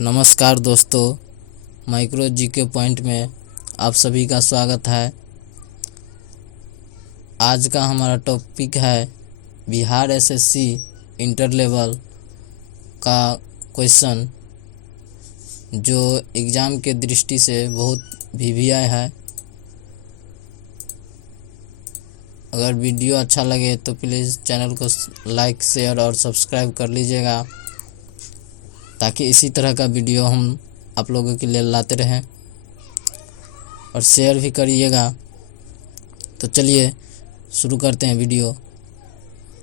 नमस्कार दोस्तों, micro GK point में आप सभी का स्वागत है। आज का हमारा टॉपिक है बिहार एसएससी इंटर लेवल का क्वेश्चन, जो एग्ज़ाम के दृष्टि से बहुत वीवीआई है। अगर वीडियो अच्छा लगे तो प्लीज़ चैनल को लाइक, शेयर और सब्सक्राइब कर लीजिएगा, ताकि इसी तरह का वीडियो हम आप लोगों के लिए लाते रहें, और शेयर भी करिएगा। तो चलिए शुरू करते हैं वीडियो।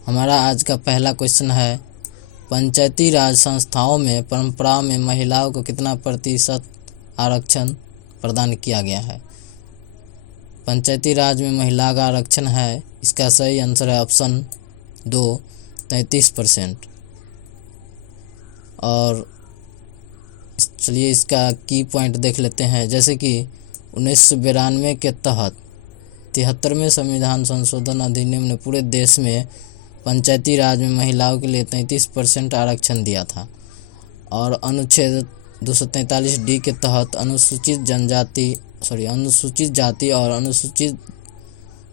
हमारा आज का पहला क्वेश्चन है, पंचायती राज संस्थाओं में परंपरा में महिलाओं को कितना प्रतिशत आरक्षण प्रदान किया गया है। पंचायती राज में महिला का आरक्षण है, इसका सही आंसर है ऑप्शन 2, 33%। और चलिए इसका की पॉइंट देख लेते हैं। जैसे कि 1992 के तहत 73वें संविधान संशोधन अधिनियम ने पूरे देश में पंचायती राज में महिलाओं के लिए 33% आरक्षण दिया था, और अनुच्छेद 243D के तहत अनुसूचित जाति और अनुसूचित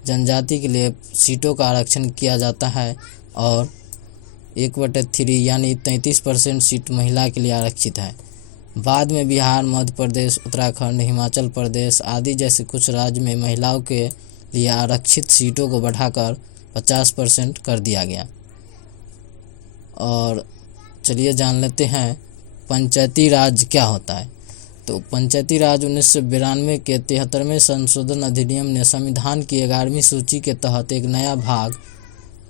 जनजाति के लिए सीटों का आरक्षण किया जाता है, और 1/3 यानी 33% सीट महिला के लिए आरक्षित है। बाद में बिहार, मध्य प्रदेश, उत्तराखंड, हिमाचल प्रदेश आदि जैसे कुछ राज्य में महिलाओं के लिए आरक्षित सीटों को बढ़ाकर 50% कर दिया गया। और चलिए जान लेते हैं पंचायती राज क्या होता है। तो पंचायती राज 1992 के 73वें संशोधन अधिनियम ने संविधान की 11वीं सूची के तहत एक नया भाग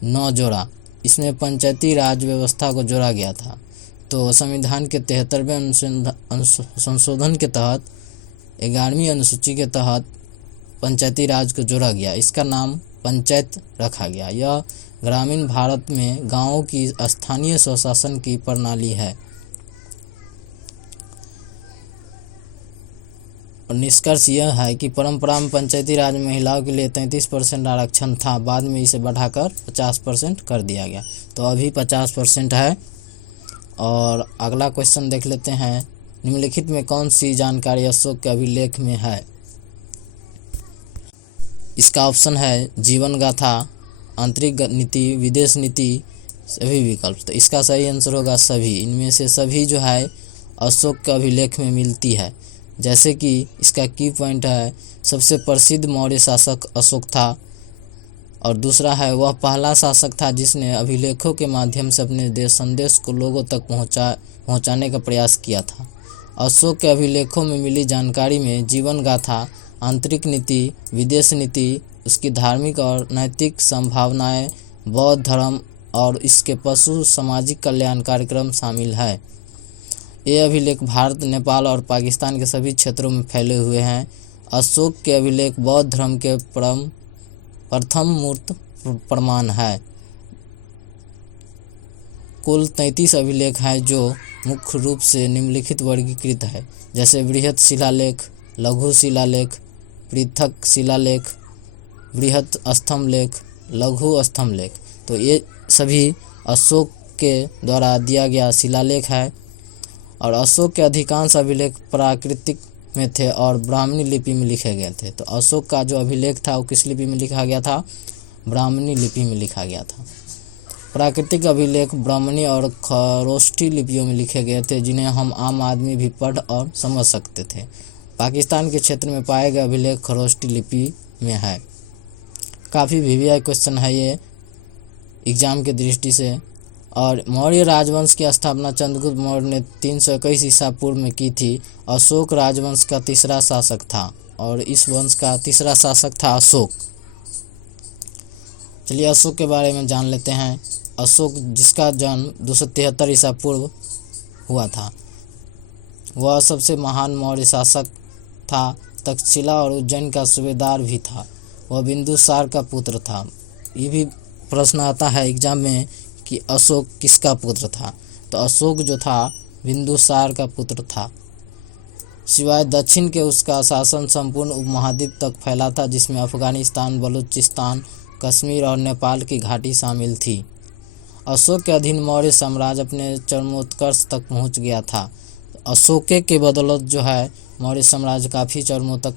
9 जोड़ा। इसमें पंचायती राज व्यवस्था को जोड़ा गया था। तो संविधान के 73वें संशोधन के तहत 11वीं अनुसूची के तहत पंचायती राज को जोड़ा गया। इसका नाम पंचायत रखा गया। यह ग्रामीण भारत में गांवों की स्थानीय स्वशासन की प्रणाली है। और निष्कर्ष यह है कि परंपरा में पंचायती राज में महिलाओं के लिए 33% आरक्षण था, बाद में इसे बढ़ाकर 50% कर दिया गया। तो अभी 50% है। और अगला क्वेश्चन देख लेते हैं, निम्नलिखित में कौन सी जानकारी अशोक के अभिलेख में है। इसका ऑप्शन है जीवन गाथा, आंतरिक नीति, विदेश नीति, सभी विकल्प। तो इसका सही आंसर होगा सभी। इनमें से सभी जो है अशोक के अभिलेख में मिलती है। जैसे कि इसका की पॉइंट है, सबसे प्रसिद्ध मौर्य शासक अशोक था, और दूसरा है वह पहला शासक था जिसने अभिलेखों के माध्यम से अपने संदेश को लोगों तक पहुंचाने का प्रयास किया था। अशोक के अभिलेखों में मिली जानकारी में जीवन गाथा, आंतरिक नीति, विदेश नीति, उसकी धार्मिक और नैतिक संभावनाएं, बौद्ध धर्म और इसके पशु सामाजिक कल्याण कार्यक्रम शामिल है। ये अभिलेख भारत, नेपाल और पाकिस्तान के सभी क्षेत्रों में फैले हुए हैं। अशोक के अभिलेख बौद्ध धर्म के प्रथम मूर्त प्रमाण है। कुल 33 अभिलेख हैं जो मुख्य रूप से निम्नलिखित वर्गीकृत है, जैसे बृहत शिलालेख, लघु शिलालेख, पृथक शिलालेख, बृहत स्तंभलेख, लघु स्तंभलेख। तो ये सभी अशोक के द्वारा दिया गया शिलालेख है। और अशोक के अधिकांश अभिलेख प्राकृतिक में थे और ब्राह्मणी लिपि में लिखे गए थे। तो अशोक का जो अभिलेख था वो किस लिपि में लिखा गया था? ब्राह्मणी लिपि में लिखा गया था। प्राकृतिक अभिलेख ब्राह्मणी और खरोष्ठी लिपियों में लिखे गए थे, जिन्हें हम आम आदमी भी पढ़ और समझ सकते थे। पाकिस्तान के क्षेत्र में पाए गए अभिलेख खरोष्ठी लिपि में है। काफ़ी वीवीआई क्वेश्चन है ये एग्ज़ाम के दृष्टि से। और मौर्य राजवंश की स्थापना चंद्रगुप्त मौर्य ने 321 ईसा पूर्व में की थी। अशोक राजवंश का तीसरा शासक था, और इस वंश का तीसरा शासक था अशोक। चलिए अशोक के बारे में जान लेते हैं। अशोक, जिसका जन्म 273 ईसा पूर्व हुआ था, वह सबसे महान मौर्य शासक था। तक्षशिला और उज्जैन का सूबेदार भी था। वह बिंदुसार का पुत्र था। ये भी प्रश्न आता है एग्जाम में कि अशोक किसका पुत्र था। तो अशोक जो था बिंदुसार का पुत्र था। सिवाय दक्षिण के उसका शासन संपूर्ण उपमहाद्वीप तक फैला था, जिसमें अफगानिस्तान, बलूचिस्तान, कश्मीर और नेपाल की घाटी शामिल थी। अशोक के अधीन मौर्य साम्राज्य अपने चरमोत्कर्ष तक पहुंच गया था। अशोके के बदौलत जो है मौर्य साम्राज्य काफ़ी चरमों तक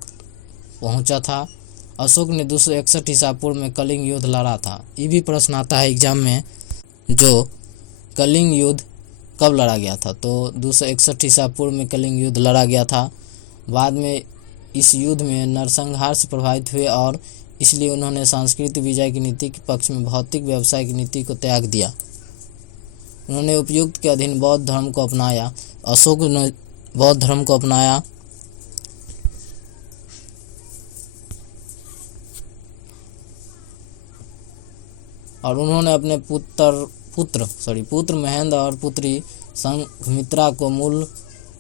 पहुंचा था। अशोक ने 261 ईसा पूर्व में कलिंग युद्ध लड़ा था। ये भी प्रश्न आता है एग्जाम में, जो कलिंग युद्ध कब लड़ा गया था, तो 261 ईसा पूर्व में कलिंग युद्ध लड़ा गया था। बाद में इस युद्ध में नरसंहार से प्रभावित हुए और इसलिए उन्होंने सांस्कृतिक विजय की नीति के पक्ष में भौतिक व्यवसाय की नीति को त्याग दिया। उन्होंने उपयुक्त के अधीन बौद्ध धर्म को अपनाया। अशोक ने बौद्ध धर्म को अपनाया और उन्होंने अपने पुत्र महेंद्र और पुत्री संघमित्रा को मूल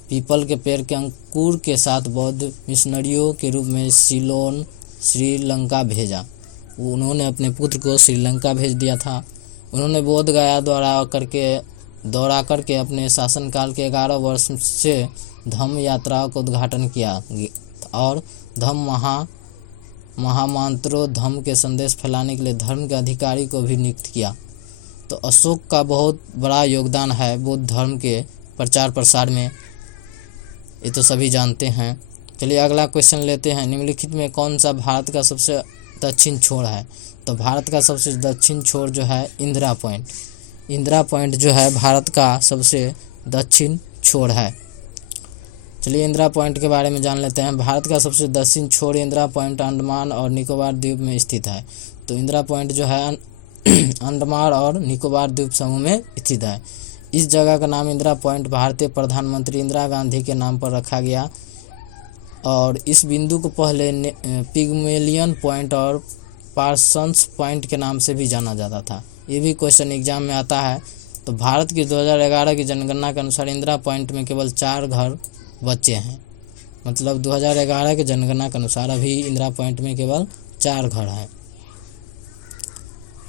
पीपल के पेड़ के अंकुर के साथ बौद्ध मिशनरियों के रूप में सीलोन श्रीलंका भेजा। उन्होंने अपने पुत्र को श्रीलंका भेज दिया था। उन्होंने बोध गया दौरा करके अपने शासनकाल के 11 वर्ष से धम्म यात्रा का उद्घाटन किया और महामंत्रों धम्म के संदेश फैलाने के लिए धर्म के अधिकारी को भी नियुक्त किया। तो अशोक का बहुत बड़ा योगदान है बौद्ध धर्म के प्रचार प्रसार में, ये तो सभी जानते हैं। चलिए अगला क्वेश्चन लेते हैं। निम्नलिखित में कौन सा भारत का सबसे दक्षिण छोर है, तो भारत का सबसे दक्षिण छोर जो है इंदिरा पॉइंट जो है भारत का सबसे दक्षिण छोर है। चलिए इंदिरा पॉइंट के बारे में जान लेते हैं। भारत का सबसे दक्षिण छोर इंदिरा पॉइंट अंडमान और निकोबार द्वीप में स्थित है। तो इंदिरा पॉइंट जो है अंडमान और निकोबार द्वीप समूह में स्थित है। इस जगह का नाम इंदिरा पॉइंट भारतीय प्रधानमंत्री इंदिरा गांधी के नाम पर रखा गया और इस बिंदु को पहले पिग्मेलियन पॉइंट और पार्सन्स पॉइंट के नाम से भी जाना जाता था। ये भी क्वेश्चन एग्जाम में आता है। तो भारत की 2011 की जनगणना के अनुसार इंदिरा पॉइंट में केवल 4 घर बचे हैं। मतलब 2011 के जनगणना के अनुसार अभी इंदिरा पॉइंट में केवल 4 घर हैं।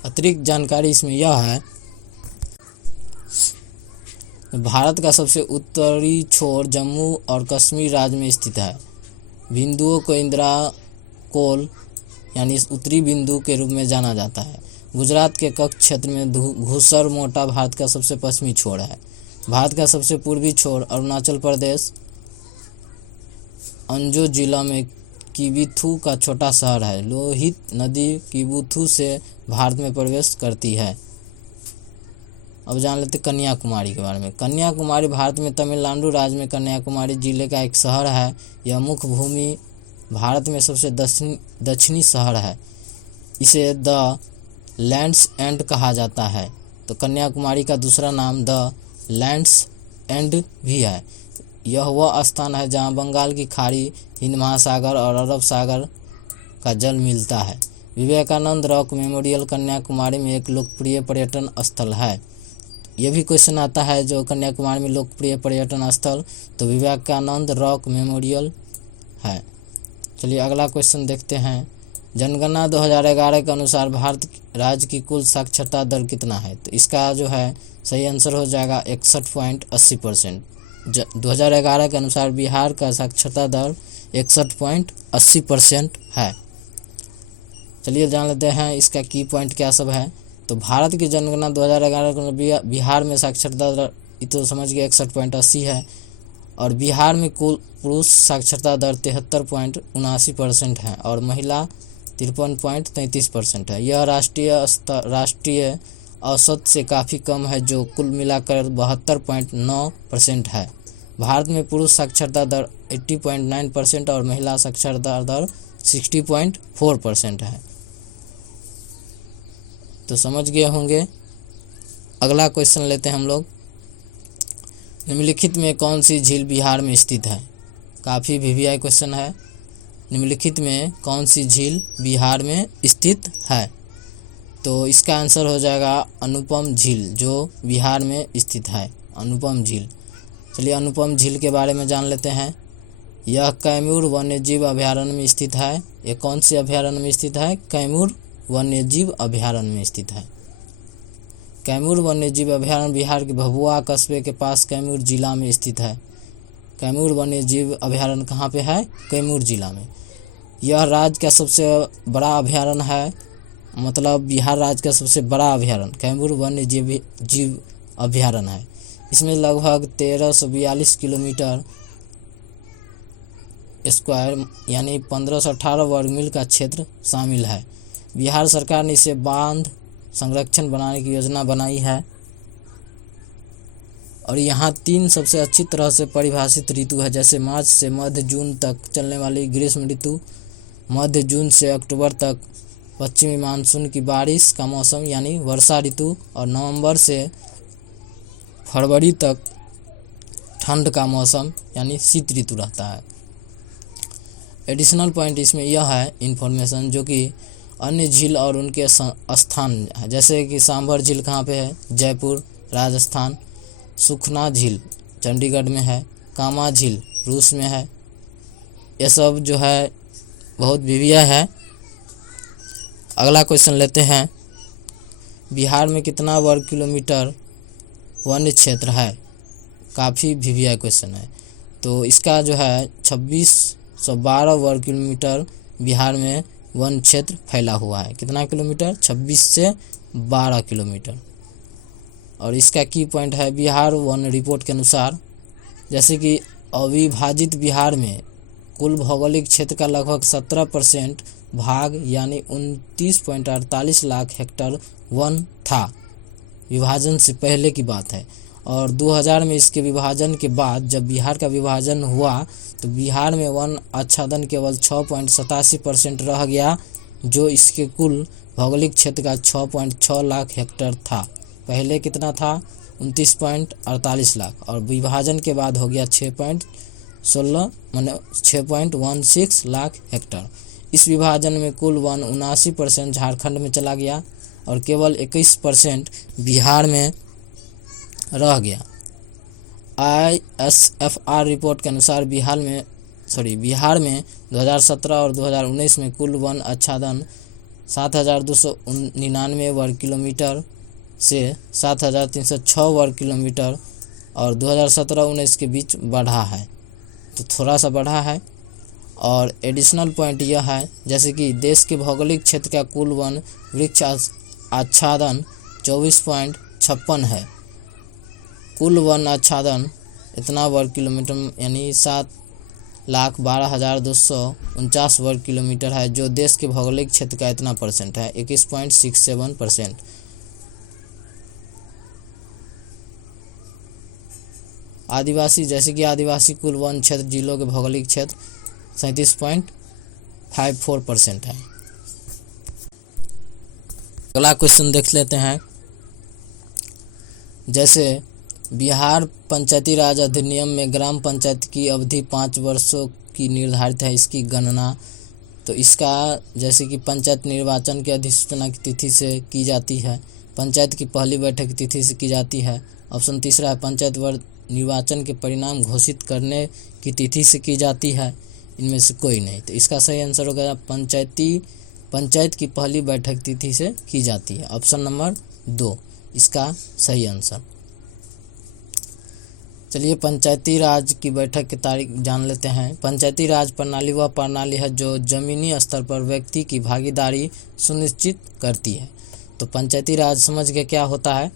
अतिरिक्त जानकारी इसमें यह है, भारत का सबसे उत्तरी छोर जम्मू और कश्मीर राज्य में स्थित है। बिंदुओं को इंदिरा कोल यानी उत्तरी बिंदु के रूप में जाना जाता है। गुजरात के कच्छ क्षेत्र में घुसर मोटा भारत का सबसे पश्चिमी छोर है। भारत का सबसे पूर्वी छोर अरुणाचल प्रदेश अंजो जिला में किबीथू का छोटा शहर है। लोहित नदी किबीथू से भारत में प्रवेश करती है। अब जान लेते कन्याकुमारी के बारे में। कन्याकुमारी भारत में तमिलनाडु राज्य में कन्याकुमारी जिले का एक शहर है। यह मुख्य भूमि भारत में सबसे दक्षिणी शहर है। इसे द लैंड्स एंड कहा जाता है। तो कन्याकुमारी का दूसरा नाम द लैंड्स एंड भी है। यह वह स्थान है जहां बंगाल की खाड़ी, हिंद महासागर और अरब सागर का जल मिलता है। विवेकानंद रॉक मेमोरियल कन्याकुमारी में एक लोकप्रिय पर्यटन स्थल है। यह भी क्वेश्चन आता है जो कन्याकुमारी में लोकप्रिय पर्यटन स्थल, तो विवेकानंद रॉक मेमोरियल है। चलिए अगला क्वेश्चन देखते हैं। जनगणना 2011 के अनुसार भारत राज्य की कुल साक्षरता दर कितना है, तो इसका जो है सही आंसर हो जाएगा 61.80%। 2011 के अनुसार बिहार का साक्षरता दर 61.80% है। चलिए जान लेते हैं इसका की पॉइंट क्या सब है। तो भारत की जनगणना 2011 के बिहार में साक्षरता दर तो समझ गए 61.80 है और बिहार में कुल पुरुष साक्षरता दर 73.79% है और महिला 53.33% है। यह राष्ट्रीय औसत से काफ़ी कम है जो कुल मिलाकर 72.9% है। भारत में पुरुष साक्षरता दर 80.9% और महिला साक्षरता दर 60.4% है। तो समझ गए होंगे। अगला क्वेश्चन लेते हैं हम लोग। निम्नलिखित में कौन सी झील बिहार में स्थित है, काफ़ी वीवीआई क्वेश्चन है। निम्नलिखित में कौन सी झील बिहार में स्थित है, तो इसका आंसर हो जाएगा अनुपम झील जो बिहार में स्थित है, अनुपम झील। चलिए अनुपम झील के बारे में जान लेते हैं। यह कैमूर वन्यजीव अभयारण्य में स्थित है। यह कौन से अभयारण्य में स्थित है, कैमूर वन्यजीव अभयारण्य में स्थित है। कैमूर वन्यजीव अभयारण्य बिहार के भभुआ कस्बे के पास कैमूर जिला में स्थित है। कैमूर वन्यजीव अभयारण्य कहाँ पे है, कैमूर जिला में। यह राज्य का सबसे बड़ा अभयारण्य है, मतलब बिहार राज्य का सबसे बड़ा अभयारण्य कैमूर वन्यजीव अभयारण्य है। इसमें लगभग 1342 किलोमीटर स्क्वायर यानी 1518 वर्ग मील का क्षेत्र शामिल है। बिहार सरकार ने इसे बांध संरक्षण बनाने की योजना बनाई है। और यहाँ 3 सबसे अच्छी तरह से परिभाषित ऋतु है, जैसे मार्च से मध्य जून तक चलने वाली ग्रीष्म ऋतु, मध्य जून से अक्टूबर तक पश्चिमी मानसून की बारिश का मौसम यानी वर्षा ऋतु, और नवंबर से फरवरी तक ठंड का मौसम यानी शीत ऋतु रहता है। एडिशनल पॉइंट इसमें यह है इन्फॉर्मेशन जो कि अन्य झील और उनके स्थान है, जैसे कि सांभर झील कहाँ पे है, जयपुर राजस्थान। सुखना झील चंडीगढ़ में है। कामा झील रूस में है। ये सब जो है बहुत विविध है। अगला क्वेश्चन लेते हैं, बिहार में कितना वर्ग किलोमीटर वन्य क्षेत्र है। काफ़ी विविध क्वेश्चन है। तो इसका जो है 2612 वर्ग किलोमीटर बिहार में वन क्षेत्र फैला हुआ है। कितना किलोमीटर, 26 से 12 किलोमीटर। और इसका की पॉइंट है, बिहार वन रिपोर्ट के अनुसार जैसे कि अविभाजित बिहार में कुल भौगोलिक क्षेत्र का लगभग 17% भाग यानी 29.48 लाख हेक्टेयर वन था। विभाजन से पहले की बात है। और 2000 में इसके विभाजन के बाद जब बिहार का विभाजन हुआ तो बिहार में वन आच्छादन केवल 6.87% रह गया, जो इसके कुल भौगोलिक क्षेत्र का 6.6 लाख हेक्टेयर था। पहले कितना था, 29.48 लाख, और विभाजन के बाद हो गया 6.16 माने 6.16 लाख हेक्टेयर। इस विभाजन में कुल वन 79% झारखंड में चला गया और केवल 21% बिहार में रह गया। ISFR रिपोर्ट के अनुसार बिहार में 2017 और 2019 में कुल वन आच्छादन 7299 वर्ग किलोमीटर से 7306 वर्ग किलोमीटर और 2017-19 के बीच बढ़ा है, तो थोड़ा सा बढ़ा है। और एडिशनल पॉइंट यह है जैसे कि देश के भौगोलिक क्षेत्र का कुल वन वृक्ष आच्छादन 24.56 है। कुल वन आच्छादन इतना वर्ग किलोमीटर यानी 7,12,249 वर्ग किलोमीटर है, जो देश के भौगोलिक क्षेत्र का इतना परसेंट है, 21.67%। आदिवासी जैसे कि आदिवासी कुल वन क्षेत्र जिलों के भौगोलिक क्षेत्र 37.54% है। अगला क्वेश्चन देख लेते हैं, जैसे बिहार पंचायती राज अधिनियम में ग्राम पंचायत की अवधि 5 वर्षों की निर्धारित है, इसकी गणना। तो इसका जैसे कि पंचायत निर्वाचन की अधिसूचना की तिथि से की जाती है, पंचायत की पहली बैठक की तिथि से की जाती है। ऑप्शन तीसरा है पंचायत वर्ग निर्वाचन के परिणाम घोषित करने की तिथि से की जाती है। इनमें से कोई नहीं। तो इसका सही आंसर होगा पंचायत की पहली बैठक तिथि से की जाती है। ऑप्शन नंबर 2 इसका सही आंसर। चलिए पंचायती राज की बैठक की तारीख जान लेते हैं। पंचायती राज प्रणाली वह प्रणाली है जो जमीनी स्तर पर व्यक्ति की भागीदारी सुनिश्चित करती है। तो पंचायती राज समझ के क्या होता है।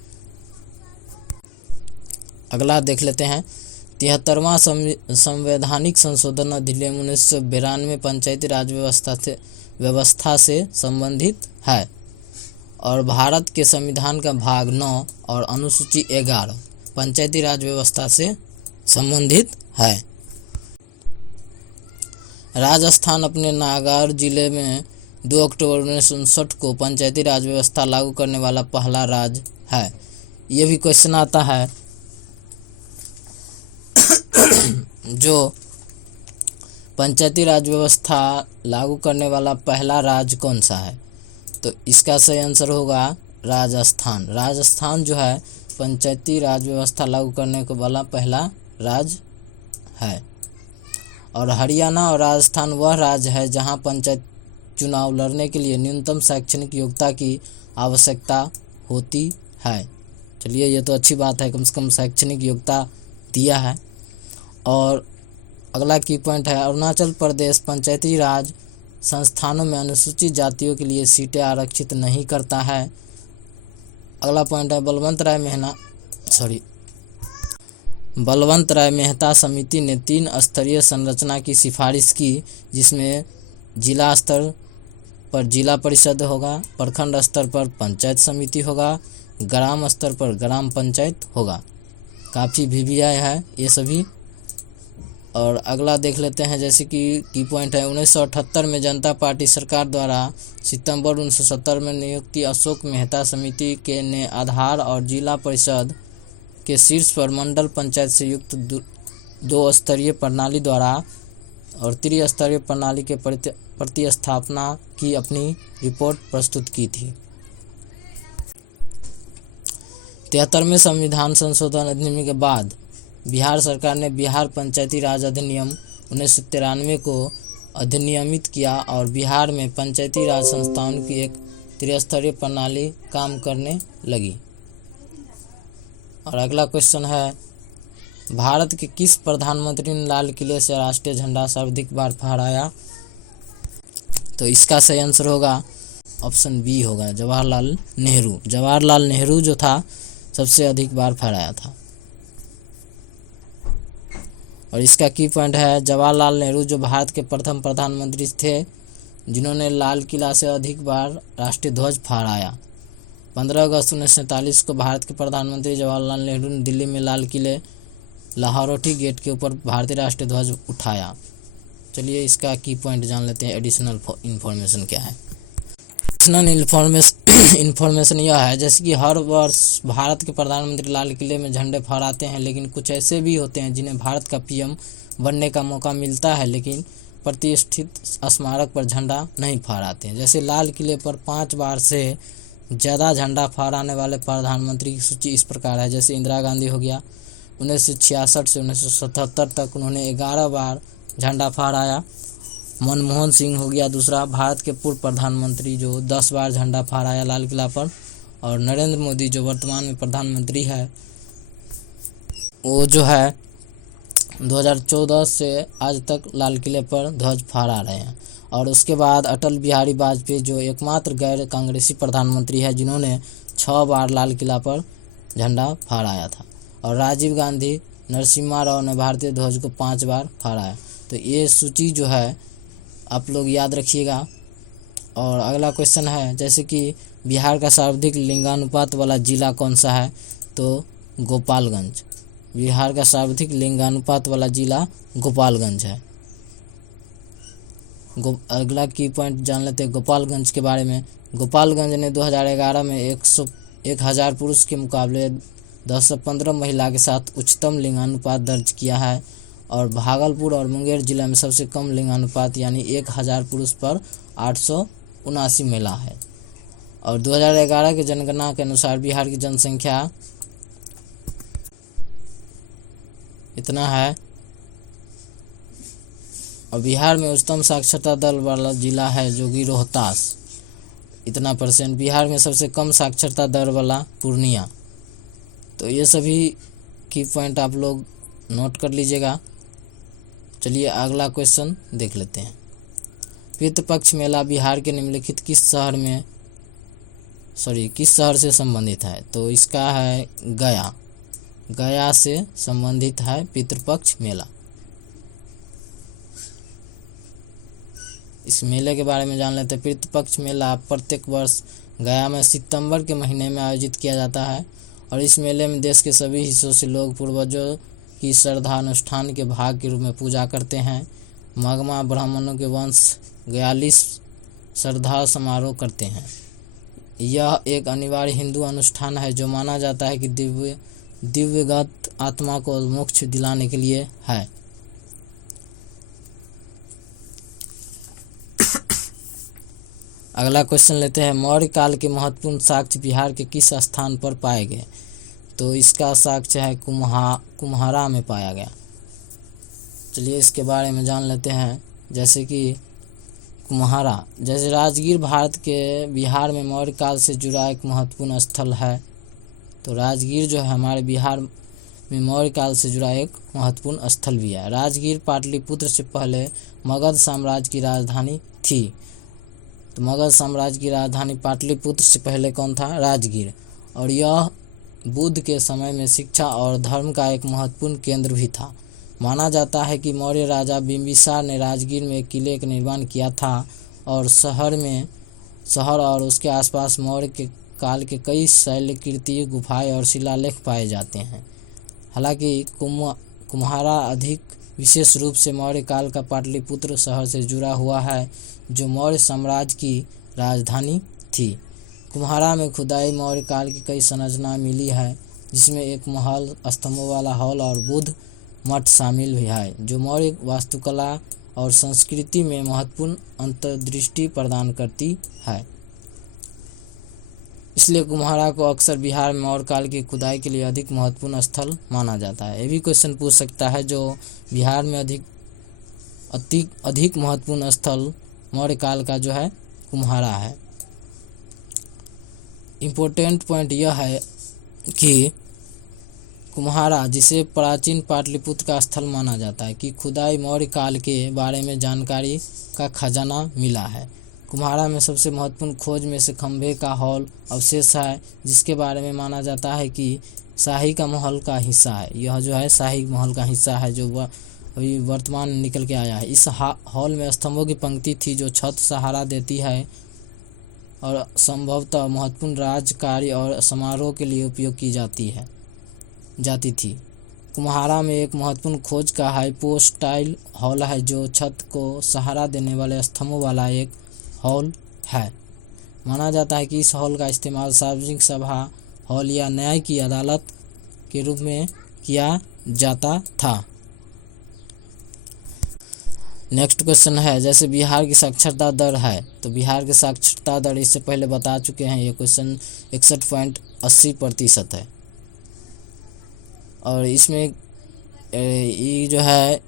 अगला देख लेते हैं, 73वां संवैधानिक संशोधन अधिनियम 1992 पंचायती राज व्यवस्था से संबंधित है और भारत के संविधान का भाग 9 और अनुसूची 11 पंचायती राज व्यवस्था से संबंधित है। राजस्थान अपने नागौर जिले में 2 अक्टूबर 1959 को पंचायती राज व्यवस्था लागू करने वाला पहला राज्य है। ये भी क्वेश्चन आता है जो पंचायती राज व्यवस्था लागू करने वाला पहला राज्य कौन सा है। तो इसका सही आंसर होगा राजस्थान। राजस्थान जो है पंचायती राज व्यवस्था लागू करने वाला पहला राज्य है। और हरियाणा और राजस्थान वह राज्य है जहां पंचायत चुनाव लड़ने के लिए न्यूनतम शैक्षणिक योग्यता की आवश्यकता होती है। चलिए ये तो अच्छी बात है, कम से कम शैक्षणिक योग्यता दिया है। और अगला की पॉइंट है, अरुणाचल प्रदेश पंचायती राज संस्थानों में अनुसूचित जातियों के लिए सीटें आरक्षित नहीं करता है। अगला पॉइंट है, बलवंत राय बलवंत राय मेहता समिति ने 3 स्तरीय संरचना की सिफारिश की, जिसमें जिला स्तर पर जिला परिषद होगा, प्रखंड स्तर पर पंचायत समिति होगा, ग्राम स्तर पर ग्राम पंचायत होगा। काफ़ी VVI है ये सभी। और अगला देख लेते हैं, जैसे कि की पॉइंट है 1978 में जनता पार्टी सरकार द्वारा सितंबर 1970 में नियुक्ति अशोक मेहता समिति के ने आधार और जिला परिषद के शीर्ष पर मंडल पंचायत से युक्त 2 स्तरीय प्रणाली द्वारा और त्रिस्तरीय प्रणाली के प्रतिस्थापना की अपनी रिपोर्ट प्रस्तुत की थी। 73वें संविधान संशोधन अधिनियम के बाद बिहार सरकार ने बिहार पंचायती राज अधिनियम 1993 को अधिनियमित किया और बिहार में पंचायती राज संस्थाओं की एक त्रिस्तरीय प्रणाली काम करने लगी। और अगला क्वेश्चन है, भारत के किस प्रधानमंत्री ने लाल किले से राष्ट्रीय झंडा सर्वाधिक बार फहराया? तो इसका सही आंसर होगा ऑप्शन बी होगा, जवाहरलाल नेहरू। जवाहरलाल नेहरू जो था सबसे अधिक बार फहराया था। और इसका की पॉइंट है, जवाहरलाल नेहरू जो भारत के प्रथम प्रधानमंत्री थे जिन्होंने लाल किला से अधिक बार राष्ट्रीय ध्वज फहराया। 15 अगस्त 1947 को भारत के प्रधानमंत्री जवाहरलाल नेहरू ने दिल्ली में लाल किले लाहौरोटी गेट के ऊपर भारतीय राष्ट्रीय ध्वज उठाया। चलिए इसका की पॉइंट जान लेते हैं। एडिशनल इन्फॉर्मेशन क्या है? एडिशनल इन्फॉर्मेशन यह है, जैसे कि हर वर्ष भारत के प्रधानमंत्री लाल किले में झंडे फहराते हैं, लेकिन कुछ ऐसे भी होते हैं जिन्हें भारत का PM बनने का मौका मिलता है लेकिन प्रतिष्ठित स्मारक पर झंडा नहीं फहराते हैं। जैसे लाल किले पर 5 बार से ज़्यादा झंडा फहराने वाले प्रधानमंत्री की सूची इस प्रकार है। जैसे इंदिरा गांधी हो गया, 1966 से 1977 तक उन्होंने 11 बार झंडा फहराया। मनमोहन सिंह हो गया दूसरा, भारत के पूर्व प्रधानमंत्री जो 10 बार झंडा फहराया लाल किला पर। और नरेंद्र मोदी जो वर्तमान में प्रधानमंत्री है वो जो है 2014 से आज तक लाल किले पर ध्वज फहरा रहे हैं। और उसके बाद अटल बिहारी वाजपेयी जो एकमात्र गैर कांग्रेसी प्रधानमंत्री है जिन्होंने 6 बार लाल किला पर झंडा फहराया था। और राजीव गांधी, नरसिम्हा राव ने भारतीय ध्वज को 5 बार फहराया। तो ये सूची जो है आप लोग याद रखिएगा। और अगला क्वेश्चन है, जैसे कि बिहार का सर्वाधिक लिंगानुपात वाला जिला कौन सा है? तो गोपालगंज। बिहार का सर्वाधिक लिंगानुपात वाला जिला गोपालगंज है। अगला की पॉइंट जान लेते हैं गोपालगंज के बारे में। गोपालगंज ने 2011 में 1000 पुरुष के मुकाबले 1015 महिला के साथ उच्चतम लिंगानुपात दर्ज किया है। और भागलपुर और मुंगेर जिला में सबसे कम लिंगानुपात यानी 1000 पुरुष पर 879 महिला है। और 2011 की जनगणना के अनुसार बिहार की जनसंख्या इतना है। और बिहार में उच्चतम साक्षरता दर वाला जिला है जो कि रोहतास, इतना %। बिहार में सबसे कम साक्षरता दर वाला पूर्णिया। तो ये सभी की पॉइंट आप लोग नोट कर लीजिएगा। चलिए अगला क्वेश्चन देख लेते हैं। पितृपक्ष मेला बिहार के निम्नलिखित किस शहर से संबंधित है? तो इसका है गया। गया से संबंधित है पितृपक्ष मेला। इस मेले के बारे में जान लेते हैं। पितृपक्ष मेला प्रत्येक वर्ष गया में सितंबर के महीने में आयोजित किया जाता है। और इस मेले में देश के सभी हिस्सों से लोग पूर्वजों की श्रद्धा अनुष्ठान के भाग के रूप में पूजा करते हैं। मगमा ब्राह्मणों के वंश 42 श्रद्धा समारोह करते हैं। यह एक अनिवार्य हिंदू अनुष्ठान है जो माना जाता है कि दिव्यगत आत्मा को मोक्ष दिलाने के लिए है। अगला क्वेश्चन लेते हैं। मौर्य काल के महत्वपूर्ण साक्ष्य बिहार के किस स्थान पर पाए गए? तो इसका साक्ष्य है कुम्हारा में पाया गया। चलिए इसके बारे में जान लेते हैं। जैसे कि कुम्हारा, जैसे राजगीर भारत के बिहार में मौर्य काल से जुड़ा एक महत्वपूर्ण स्थल है। तो राजगीर जो है हमारे बिहार में मौर्य काल से जुड़ा एक महत्वपूर्ण स्थल भी है। राजगीर पाटलिपुत्र से पहले मगध साम्राज्य की राजधानी थी। तो मगध साम्राज्य की राजधानी पाटलिपुत्र से पहले कौन था? राजगीर। और यह बुद्ध के समय में शिक्षा और धर्म का एक महत्वपूर्ण केंद्र भी था। माना जाता है कि मौर्य राजा बिंबिसार ने राजगीर में एक किले का निर्माण किया था और शहर और उसके आसपास मौर्य के काल के कई शैलकृतीय गुफाएं और शिलालेख पाए जाते हैं। हालांकि कुम्हारा अधिक विशेष रूप से मौर्य काल का पाटलिपुत्र शहर से जुड़ा हुआ है, जो मौर्य साम्राज्य की राजधानी थी। कुम्हारा में खुदाई मौर्य काल की कई संरचनाएं मिली है, जिसमें एक महल, स्तंभों वाला हॉल और बुद्ध मठ शामिल भी है, जो मौर्य वास्तुकला और संस्कृति में महत्वपूर्ण अंतर्दृष्टि प्रदान करती है। इसलिए कुम्हारा को अक्सर बिहार में मौर्य काल की खुदाई के लिए अधिक महत्वपूर्ण स्थल माना जाता है। ये भी क्वेश्चन पूछ सकता है, जो बिहार में अधिक महत्वपूर्ण स्थल मौर्य काल का जो है कुम्हारा है। इम्पोर्टेंट पॉइंट यह है कि कुम्हारा, जिसे प्राचीन पाटलिपुत्र का स्थल माना जाता है, कि खुदाई मौर्य काल के बारे में जानकारी का खजाना मिला है। कुम्हारा में सबसे महत्वपूर्ण खोज में से खंभे का हॉल अवशेष है, जिसके बारे में माना जाता है कि शाही का महल का हिस्सा है। यह जो है शाही महल का हिस्सा है, जो अभी वर्तमान में निकल के आया है। इस हॉल में स्तंभों की पंक्ति थी, जो छत सहारा देती है और संभवतः महत्वपूर्ण राज कार्य और समारोह के लिए उपयोग की जाती थी। कुम्हारा में एक महत्वपूर्ण खोज का हाइपोस्टाइल हॉल है, जो छत को सहारा देने वाले स्तंभों वाला एक हॉल है। माना जाता है कि इस हॉल का इस्तेमाल सार्वजनिक सभा हॉल या न्याय की अदालत के रूप में किया जाता था। नेक्स्ट क्वेश्चन है, जैसे बिहार की साक्षरता दर है, तो बिहार की साक्षरता दर इससे पहले बता चुके हैं। ये क्वेश्चन 61.80% है। और इसमें ये जो है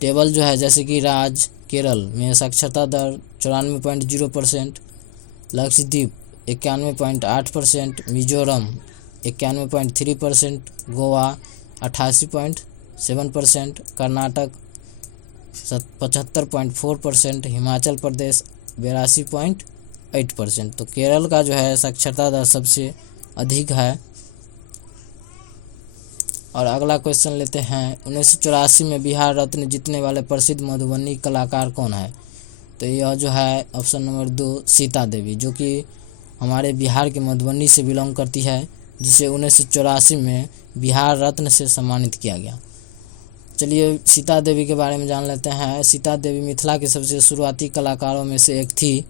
टेबल जो है, जैसे कि केरल में साक्षरता दर 94.0%, लक्षद्वीप 91.8%, मिजोरम 91.3%, गोवा 88.7%, कर्नाटक 75.4%, हिमाचल प्रदेश 82.8%। तो केरल का जो है साक्षरता दर सबसे अधिक है। और अगला क्वेश्चन लेते हैं, 1984 में बिहार रत्न जीतने वाले प्रसिद्ध मधुबनी कलाकार कौन है? तो यह जो है ऑप्शन नंबर 2 सीता देवी, जो कि हमारे बिहार के मधुबनी से बिलोंग करती है, जिसे 1984 में बिहार रत्न से सम्मानित किया गया। चलिए सीता देवी के बारे में जान लेते हैं। सीता देवी मिथिला के सबसे शुरुआती कलाकारों में से एक थी।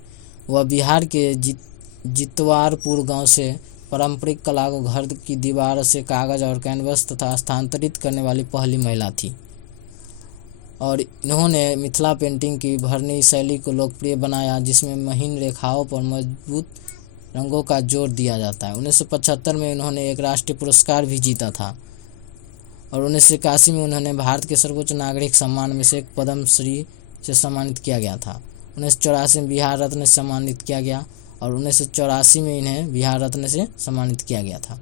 वह बिहार के जितवारपुर गांव से पारंपरिक कला को घर की दीवार से कागज और कैनवस तथा स्थानांतरित करने वाली पहली महिला थी, और इन्होंने मिथिला पेंटिंग की भरनी शैली को लोकप्रिय बनाया, जिसमें महीन रेखाओं पर मजबूत रंगों का जोर दिया जाता है। 1975 में उन्होंने एक राष्ट्रीय पुरस्कार भी जीता था, और 1981 में उन्होंने भारत के सर्वोच्च नागरिक सम्मान में से एक पद्मश्री से सम्मानित किया गया था। 1984 में बिहार रत्न से सम्मानित किया गया, और 1984 में इन्हें बिहार रत्न से सम्मानित किया गया था।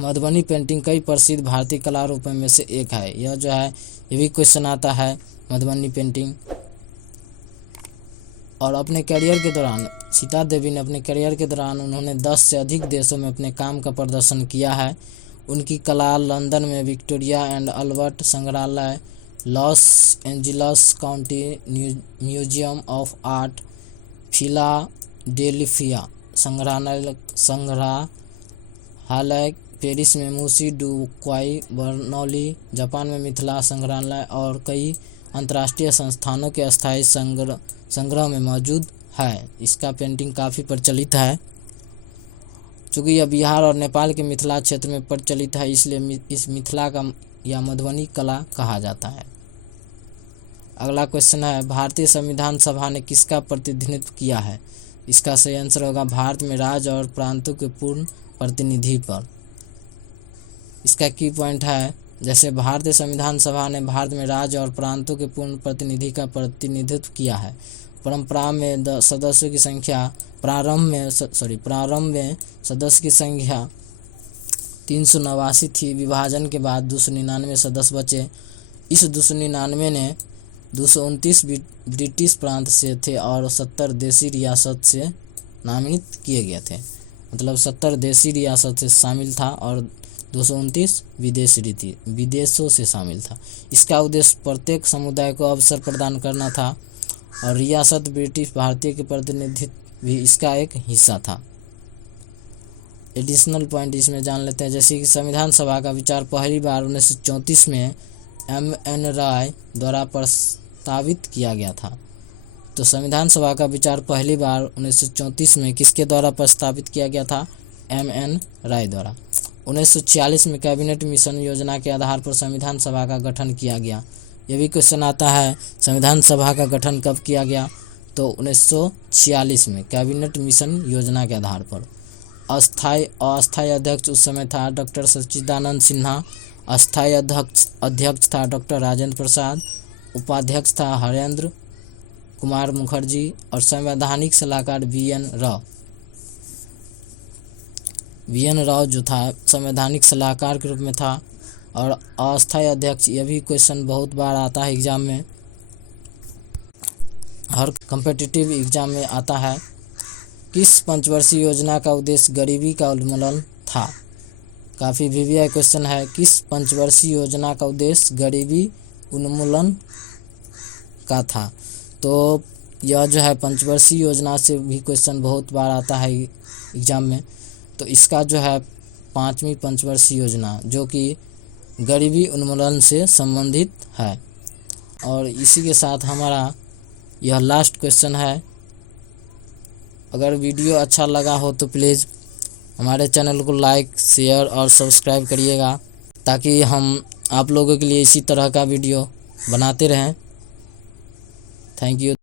मधुबनी पेंटिंग कई प्रसिद्ध भारतीय कला रूपों में से एक है। यह जो है ये भी क्वेश्चन आता है मधुबनी पेंटिंग। और अपने करियर के दौरान सीता देवी ने उन्होंने 10 से अधिक देशों में अपने काम का प्रदर्शन किया है। उनकी कला लंदन में विक्टोरिया एंड अल्बर्ट संग्रहालय, Los Angeles county museum of art, Philadelphia संग्रहालय, पेरिस में मूसी डू क्वाई, बर्नौली, जापान में मिथिला संग्रहालय और कई अंतर्राष्ट्रीय संस्थानों के अस्थायी संग्रह में मौजूद है। इसका पेंटिंग काफ़ी प्रचलित है। चूँकि यह बिहार और नेपाल के मिथिला क्षेत्र में प्रचलित है, इसलिए इस मिथिला का या मधुबनी कला कहा जाता है। अगला क्वेश्चन है, भारतीय संविधान सभा ने किसका प्रतिनिधित्व किया है? इसका सही आंसर होगा भारत में राज्य और प्रांतों के पूर्ण प्रतिनिधि पर। इसका की पॉइंट है, जैसे भारतीय संविधान सभा ने भारत में राज्य और प्रांतों के पूर्ण प्रतिनिधि का प्रतिनिधित्व किया है। परंपरा में सदस्यों की संख्या प्रारंभ में सदस्य की संख्या 389 थी। विभाजन के बाद 299 सदस्य बचे। इस 299 ने 229 ब्रिटिश प्रांत से थे और 70 देशी रियासत से नामित किए गए थे। मतलब 70 देशी रियासत से शामिल था और 229 विदेशों से शामिल था। इसका उद्देश्य प्रत्येक समुदाय को अवसर प्रदान करना था और रियासत ब्रिटिश भारतीय के प्रतिनिधित्व भी इसका एक हिस्सा था। एडिशनल पॉइंट इसमें जान लेते हैं, जैसे कि संविधान सभा का विचार पहली बार 1934 में M.N. राय द्वारा प्रस्तावित किया गया था। तो संविधान सभा का विचार पहली बार 1934 में किसके द्वारा प्रस्तावित किया गया था? M.N. राय द्वारा। 1946 में कैबिनेट मिशन योजना के आधार पर संविधान सभा का गठन किया गया। यह भी क्वेश्चन आता है, संविधान सभा का गठन कब किया गया? तो 1946 में कैबिनेट मिशन योजना के आधार पर। अस्थायी अध्यक्ष उस समय था डॉक्टर सच्चिदानंद सिन्हा, अस्थायी अध्यक्ष था डॉक्टर राजेंद्र प्रसाद, उपाध्यक्ष था हरेंद्र कुमार मुखर्जी और संवैधानिक सलाहकार वी.एन. राव जो था संवैधानिक सलाहकार के रूप में था। और अस्थायी अध्यक्ष, यह भी क्वेश्चन बहुत बार आता है एग्जाम में, हर कॉम्पिटिटिव एग्जाम में आता है। किस पंचवर्षीय योजना का उद्देश्य गरीबी का उन्मूलन था? काफ़ी वीवीआई क्वेश्चन है। किस पंचवर्षीय योजना का उद्देश्य गरीबी उन्मूलन का था? तो यह जो है पंचवर्षीय योजना से भी क्वेश्चन बहुत बार आता है एग्जाम में। तो इसका जो है 5वीं पंचवर्षीय योजना जो कि गरीबी उन्मूलन से संबंधित है। और इसी के साथ हमारा यह लास्ट क्वेश्चन है। अगर वीडियो अच्छा लगा हो तो प्लीज़ हमारे चैनल को लाइक, शेयर और सब्सक्राइब करिएगा, ताकि हम आप लोगों के लिए इसी तरह का वीडियो बनाते रहें। Thank you.